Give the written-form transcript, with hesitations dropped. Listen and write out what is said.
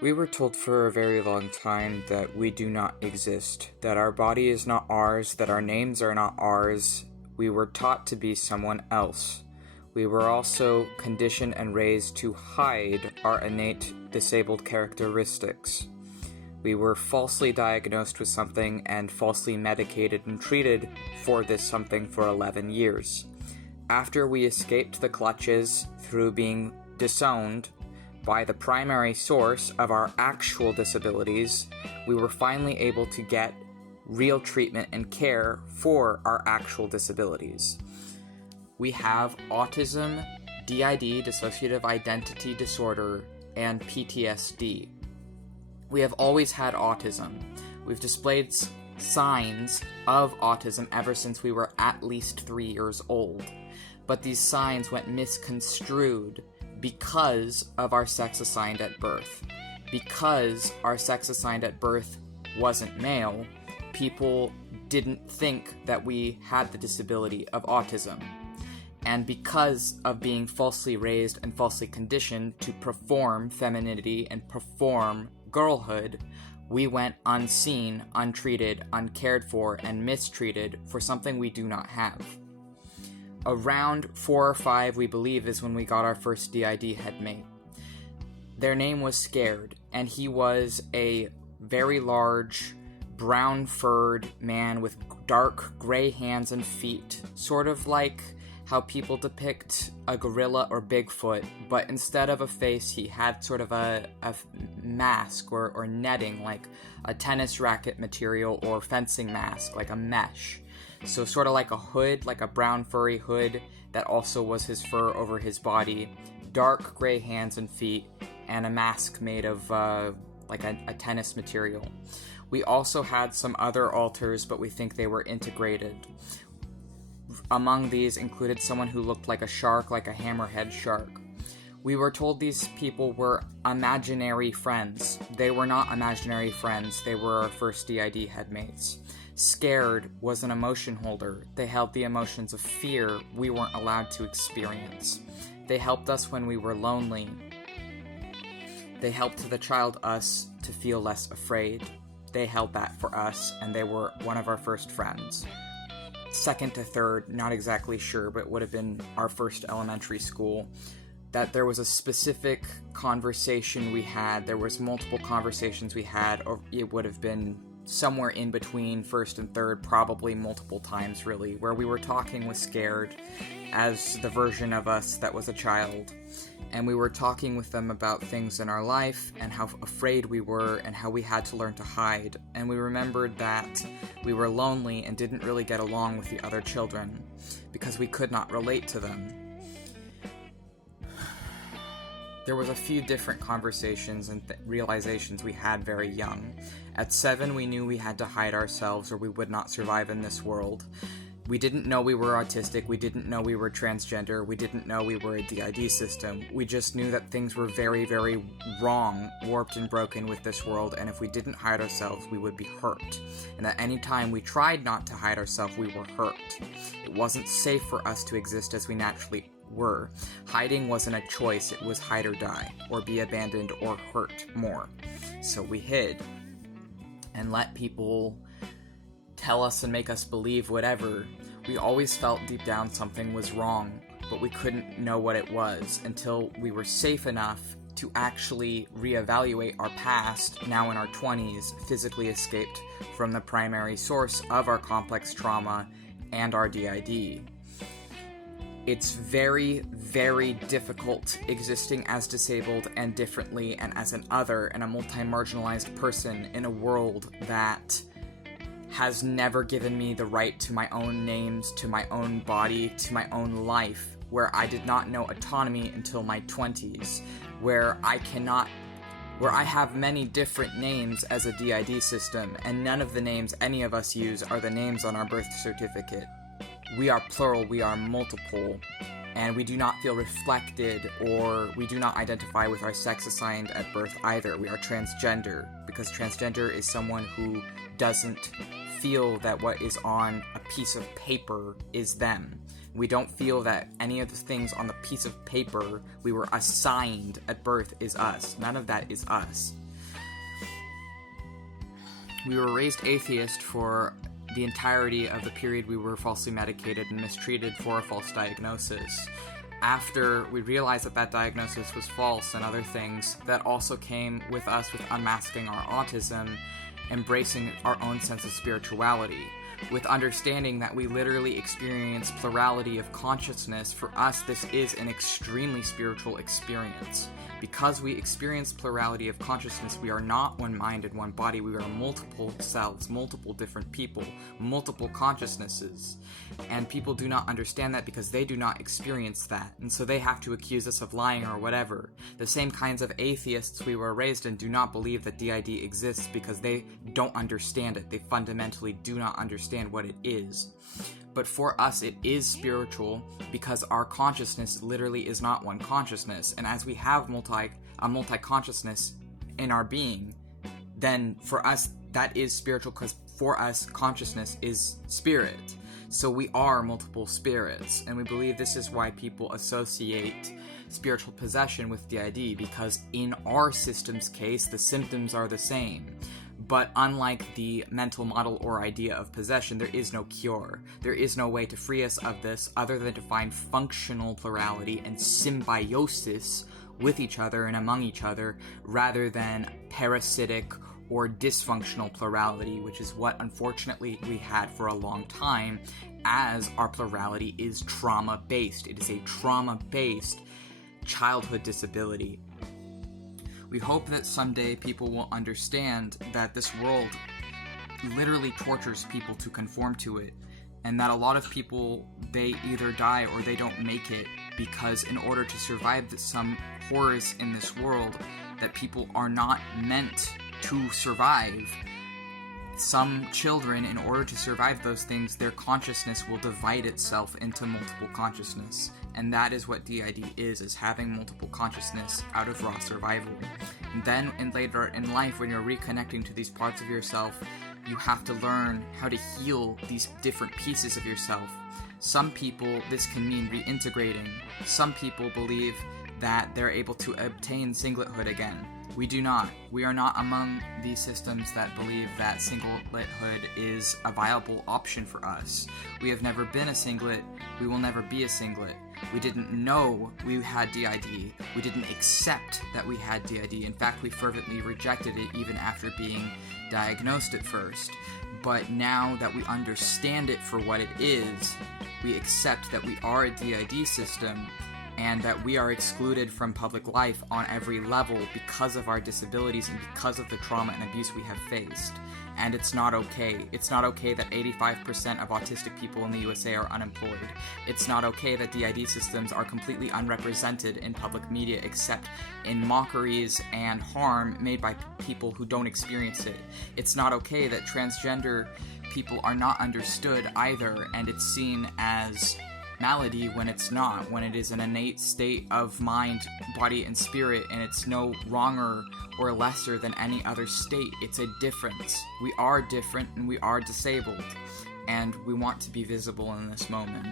We were told for a very long time that we do not exist, that our body is not ours, that our names are not ours. We were taught to be someone else. We were also conditioned and raised to hide our innate disabled characteristics. We were falsely diagnosed with something and falsely medicated and treated for this something for 11 years. After we escaped the clutches through being disowned by the primary source of our actual disabilities, we were finally able to get real treatment and care for our actual disabilities. We have autism, DID, dissociative identity disorder, and PTSD. We have always had autism. We've displayed signs of autism ever since we were at least 3 years old. But these signs went misconstrued because of our sex assigned at birth. Because our sex assigned at birth wasn't male, people didn't think that we had the disability of autism. And because of being falsely raised and falsely conditioned to perform femininity and perform girlhood, we went unseen, untreated, uncared for, and mistreated for something we do not have. Around 4 or 5, we believe, is when we got our first DID headmate. Their name was Scared, and he was a very large, brown-furred man with dark gray hands and feet, sort of like how people depict a gorilla or Bigfoot, but instead of a face, he had sort of a mask or netting, like a tennis racket material or fencing mask, like a mesh. So sort of like a hood, like a brown furry hood that also was his fur over his body, dark gray hands and feet, and a mask made of like a tennis material. We also had some other alters, but we think they were integrated. Among these included someone who looked like a shark, like a hammerhead shark. We were told these people were imaginary friends. They were not imaginary friends, they were our first DID headmates. Scared was an emotion holder. They held the emotions of fear we weren't allowed to experience. They helped us when we were lonely. They helped the child us to feel less afraid. They held that for us, and they were one of our first friends. Second to third, not exactly sure, but it would have been our first elementary school, that there was a specific conversation we had. There was multiple conversations we had, or it would have been somewhere in between first and third, probably multiple times really, where we were talking with Scared as the version of us that was a child, and we were talking with them about things in our life and how afraid we were and how we had to learn to hide, and we remembered that we were lonely and didn't really get along with the other children because we could not relate to them. There was a few different conversations and realizations we had very young. At 7, we knew we had to hide ourselves or we would not survive in this world. We didn't know we were autistic, we didn't know we were transgender, we didn't know we were a DID system. We just knew that things were very, very wrong, warped and broken with this world, and if we didn't hide ourselves, we would be hurt. And at any time we tried not to hide ourselves, we were hurt. It wasn't safe for us to exist as we naturally were. Hiding wasn't a choice, it was hide or die, or be abandoned or hurt more. So we hid and let people tell us and make us believe whatever. We always felt deep down something was wrong, but we couldn't know what it was until we were safe enough to actually reevaluate our past, now in our 20s, physically escaped from the primary source of our complex trauma and our DID. It's very, very difficult existing as disabled and differently and as an other and a multi-marginalized person in a world that has never given me the right to my own names, to my own body, to my own life, where I did not know autonomy until my 20s, where I have many different names as a DID system, and none of the names any of us use are the names on our birth certificate. We are plural, we are multiple, and we do not feel reflected, or we do not identify with our sex assigned at birth either. We are transgender, because transgender is someone who doesn't feel that what is on a piece of paper is them. We don't feel that any of the things on the piece of paper we were assigned at birth is us. None of that is us. We were raised atheist for the entirety of the period we were falsely medicated and mistreated for a false diagnosis. After we realized that that diagnosis was false and other things, that also came with us with unmasking our autism, embracing our own sense of spirituality, with understanding that we literally experience plurality of consciousness. For us, this is an extremely spiritual experience. Because we experience plurality of consciousness, we are not one mind and one body. We are multiple selves, multiple different people, multiple consciousnesses. And people do not understand that because they do not experience that. And so they have to accuse us of lying or whatever. The same kinds of atheists we were raised in do not believe that DID exists because they don't understand it. They fundamentally do not understand what it is. But for us, it is spiritual because our consciousness literally is not one consciousness. And as we have a multi-consciousness in our being, then for us, that is spiritual because for us, consciousness is spirit. So we are multiple spirits. And we believe this is why people associate spiritual possession with DID, because in our system's case, the symptoms are the same. But unlike the mental model or idea of possession, there is no cure. There is no way to free us of this other than to find functional plurality and symbiosis with each other and among each other, rather than parasitic or dysfunctional plurality, which is what unfortunately we had for a long time, as our plurality is trauma-based. It is a trauma-based childhood disability. We hope that someday people will understand that this world literally tortures people to conform to it, and that a lot of people, they either die or they don't make it because in order to survive some horrors in this world that people are not meant to survive, some children, in order to survive those things, their consciousness will divide itself into multiple consciousness. And that is what DID is having multiple consciousness out of raw survival. And then later in life, when you're reconnecting to these parts of yourself, you have to learn how to heal these different pieces of yourself. Some people, this can mean reintegrating. Some people believe that they're able to obtain singlethood again. We do not. We are not among these systems that believe that singlethood is a viable option for us. We have never been a singlet. We will never be a singlet. We didn't know we had DID. We didn't accept that we had DID. In fact, we fervently rejected it even after being diagnosed at first. But now that we understand it for what it is, we accept that we are a DID system and that we are excluded from public life on every level because of our disabilities and because of the trauma and abuse we have faced. And it's not okay. It's not okay that 85% of autistic people in the USA are unemployed. It's not okay that DID systems are completely unrepresented in public media except in mockeries and harm made by people who don't experience it. It's not okay that transgender people are not understood either, and it's seen as malady when it's not, when it is an innate state of mind, body, and spirit, and it's no wronger or lesser than any other state. It's a difference. We are different and we are disabled, and we want to be visible in this moment.